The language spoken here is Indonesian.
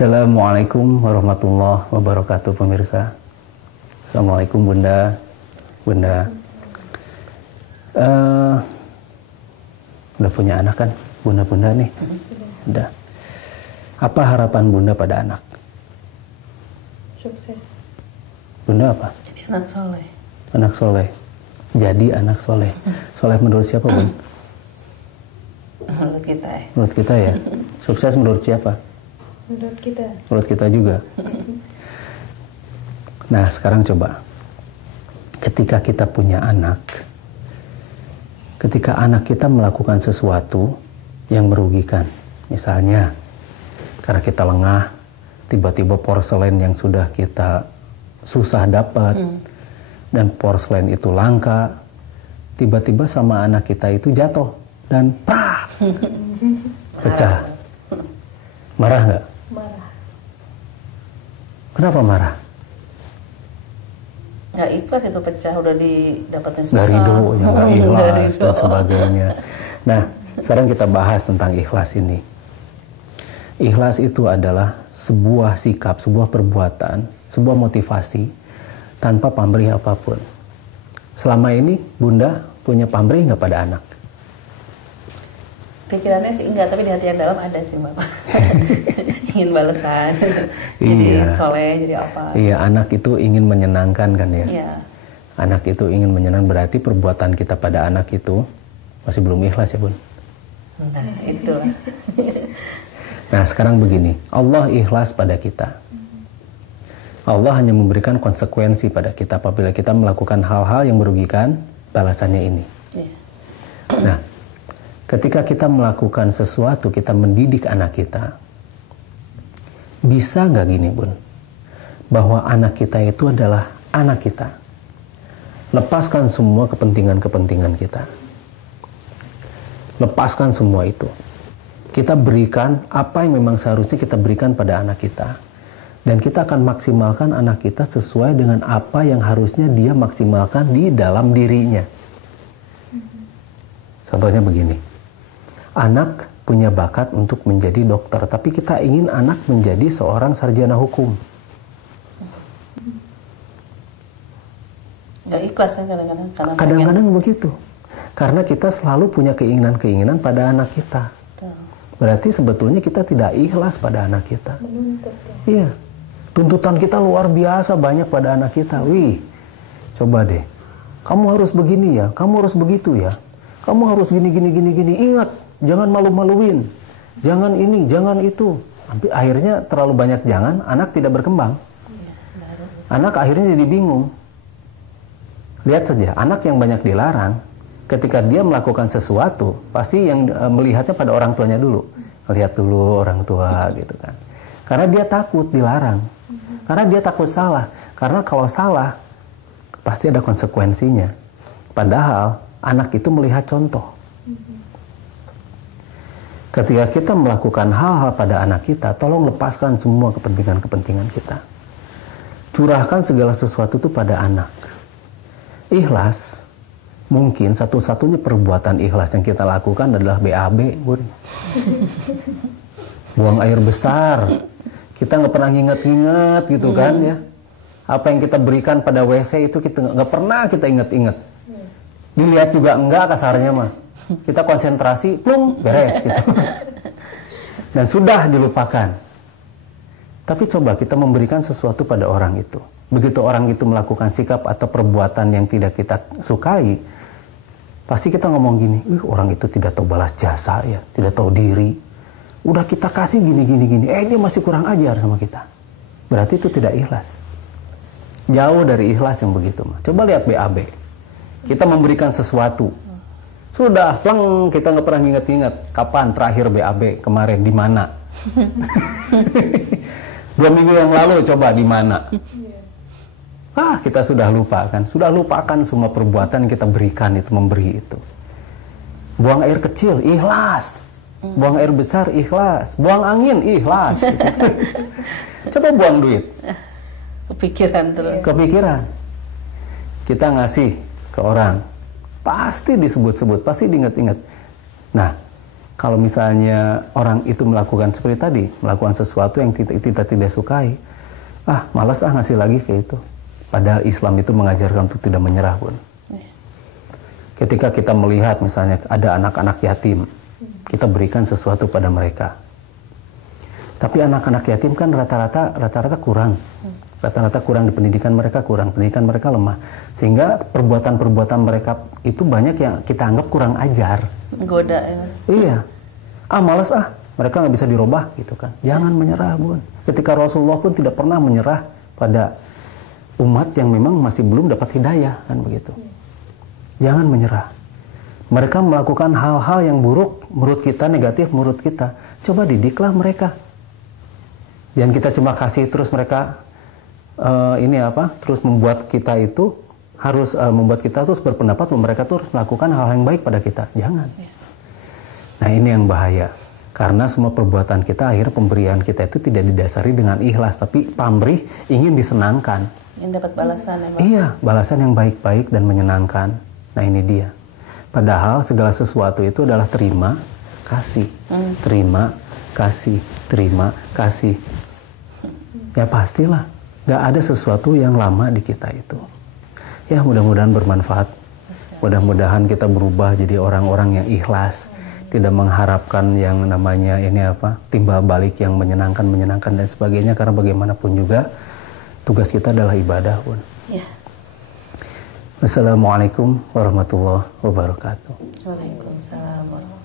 Assalamualaikum warahmatullahi wabarakatuh pemirsa. Assalamualaikum Bunda. Udah punya anak kan? Bunda nih. Udah. Apa harapan Bunda pada anak? Sukses. Bunda apa? Jadi anak soleh. Anak soleh. Jadi anak soleh. Soleh menurut siapa, Bun? Menurut kita ya. Menurut kita ya. Sukses menurut siapa? Menurut kita. Menurut kita juga. Nah, sekarang coba. Ketika kita punya anak, ketika anak kita melakukan sesuatu yang merugikan, misalnya karena kita lengah, tiba-tiba porselen yang sudah kita susah dapat, dan porselen itu langka, tiba-tiba sama anak kita itu jatuh dan pecah. Marah nggak? Marah. Kenapa marah? Nggak ikhlas itu pecah, udah didapatnya susah. Dari dulu yang nggak ikhlas dan dulu. sebagainya. Nah, sekarang kita bahas tentang ikhlas ini. Ikhlas itu adalah sebuah sikap, sebuah perbuatan, sebuah motivasi tanpa pamrih apapun. Selama ini Bunda punya pamrih nggak pada anak? Pikirannya sih enggak, tapi di hati yang dalam ada sih Bapak. Ingin balasan. Jadi Iya. soleh, jadi apa. Iya, anak itu ingin menyenangkan kan ya? Iya. Anak itu ingin menyenangkan, berarti perbuatan kita pada anak itu masih belum ikhlas ya Bun? Nah, itulah. Nah, sekarang begini, Allah ikhlas pada kita. Allah hanya memberikan konsekuensi pada kita apabila kita melakukan hal-hal yang merugikan, balasannya ini. Iya. Nah, ketika kita melakukan sesuatu, kita mendidik anak kita, bisa nggak gini Bun? Bahwa anak kita itu adalah anak kita. Lepaskan semua kepentingan-kepentingan kita. Lepaskan semua itu. Kita berikan apa yang memang seharusnya kita berikan pada anak kita. Dan kita akan maksimalkan anak kita sesuai dengan apa yang harusnya dia maksimalkan di dalam dirinya. Contohnya begini. Anak punya bakat untuk menjadi dokter, tapi kita ingin anak menjadi seorang sarjana hukum. Nggak ikhlas kan kadang-kadang. Kadang-kadang begitu. Karena kita selalu punya keinginan-keinginan pada anak kita. Berarti sebetulnya kita tidak ikhlas pada anak kita. Menuntut ya. Iya. Tuntutan kita luar biasa banyak pada anak kita. Wih, coba deh. Kamu harus begini ya, kamu harus begitu ya. Kamu harus gini. Ingat, jangan malu-maluin. Jangan ini, jangan itu. Akhirnya terlalu banyak jangan, anak tidak berkembang. Anak akhirnya jadi bingung. Lihat saja, anak yang banyak dilarang, ketika dia melakukan sesuatu, pasti yang melihatnya pada orang tuanya dulu. Lihat dulu orang tua gitu kan. Karena dia takut dilarang. Karena dia takut salah. Karena kalau salah, pasti ada konsekuensinya. Padahal, anak itu melihat contoh. Ketika kita melakukan hal-hal pada anak kita, tolong lepaskan semua kepentingan-kepentingan kita. Curahkan segala sesuatu itu pada anak. Ikhlas, mungkin satu-satunya perbuatan ikhlas yang kita lakukan adalah BAB, Bun. Buang air besar. Kita nggak pernah nginget-nginget gitu kan ya. Apa yang kita berikan pada WC itu kita nggak pernah kita inget-inget. Dilihat juga enggak kasarnya mah. Kita konsentrasi, plung, beres gitu. Dan sudah dilupakan. Tapi coba kita memberikan sesuatu pada orang itu. Begitu orang itu melakukan sikap atau perbuatan yang tidak kita sukai, pasti kita ngomong gini, orang itu tidak tahu balas jasa ya, tidak tahu diri. Udah kita kasih gini, dia masih kurang ajar sama kita. Berarti itu tidak ikhlas. Jauh dari ikhlas yang begitu mah. Coba lihat BAB. Kita memberikan sesuatu. Sudah, pleng, kita nggak pernah inget-inget. Kapan terakhir BAB? Kemarin, di mana? 2 minggu yang lalu, coba di mana? Kita sudah lupa kan. Sudah lupakan semua perbuatan yang kita berikan itu, memberi itu. Buang air kecil, ikhlas. Buang air besar, ikhlas. Buang angin, ikhlas. Gitu. Coba buang duit. Kepikiran terus. Kepikiran. Kita ngasih ke orang. Pasti disebut-sebut, pasti diingat-ingat. Nah, Kalau misalnya orang itu melakukan seperti tadi, melakukan sesuatu yang kita tidak sukai, malas ngasih lagi kayak itu. Padahal Islam itu mengajarkan untuk tidak menyerah, Bun. Ketika kita melihat misalnya ada anak-anak yatim, kita berikan sesuatu pada mereka. Tapi anak-anak yatim kan rata-rata kurang. Rata-rata kurang di pendidikan mereka lemah. Sehingga perbuatan-perbuatan mereka itu banyak yang kita anggap kurang ajar. Goda ya. Iya. Malas mereka nggak bisa dirubah gitu kan. Jangan menyerah, Bun. Ketika Rasulullah pun tidak pernah menyerah pada umat yang memang masih belum dapat hidayah kan begitu. Jangan menyerah. Mereka melakukan hal-hal yang buruk menurut kita, negatif menurut kita. Coba didiklah mereka. Jangan kita cuma kasih terus mereka terus membuat kita itu harus membuat kita terus berpendapat bahwa mereka tuh harus melakukan hal yang baik pada kita. Jangan. Nah, ini yang bahaya. Karena semua perbuatan kita, akhirnya pemberian kita itu tidak didasari dengan ikhlas, tapi pamrih, ingin disenangkan. Ingin dapat balasan ya, Bang? Iya, balasan yang baik-baik dan menyenangkan. Nah, ini dia. Padahal segala sesuatu itu adalah terima, kasih. Terima, kasih. Terima, kasih. Ya pastilah, gak ada sesuatu yang lama di kita itu. Ya mudah-mudahan bermanfaat. Mudah-mudahan kita berubah jadi orang-orang yang ikhlas. Tidak mengharapkan yang namanya timbal balik yang menyenangkan dan sebagainya. Karena bagaimanapun juga tugas kita adalah ibadah, Bun. Ya. Wassalamualaikum warahmatullahi wabarakatuh. Waalaikumsalam warahmatullahi wabarakatuh.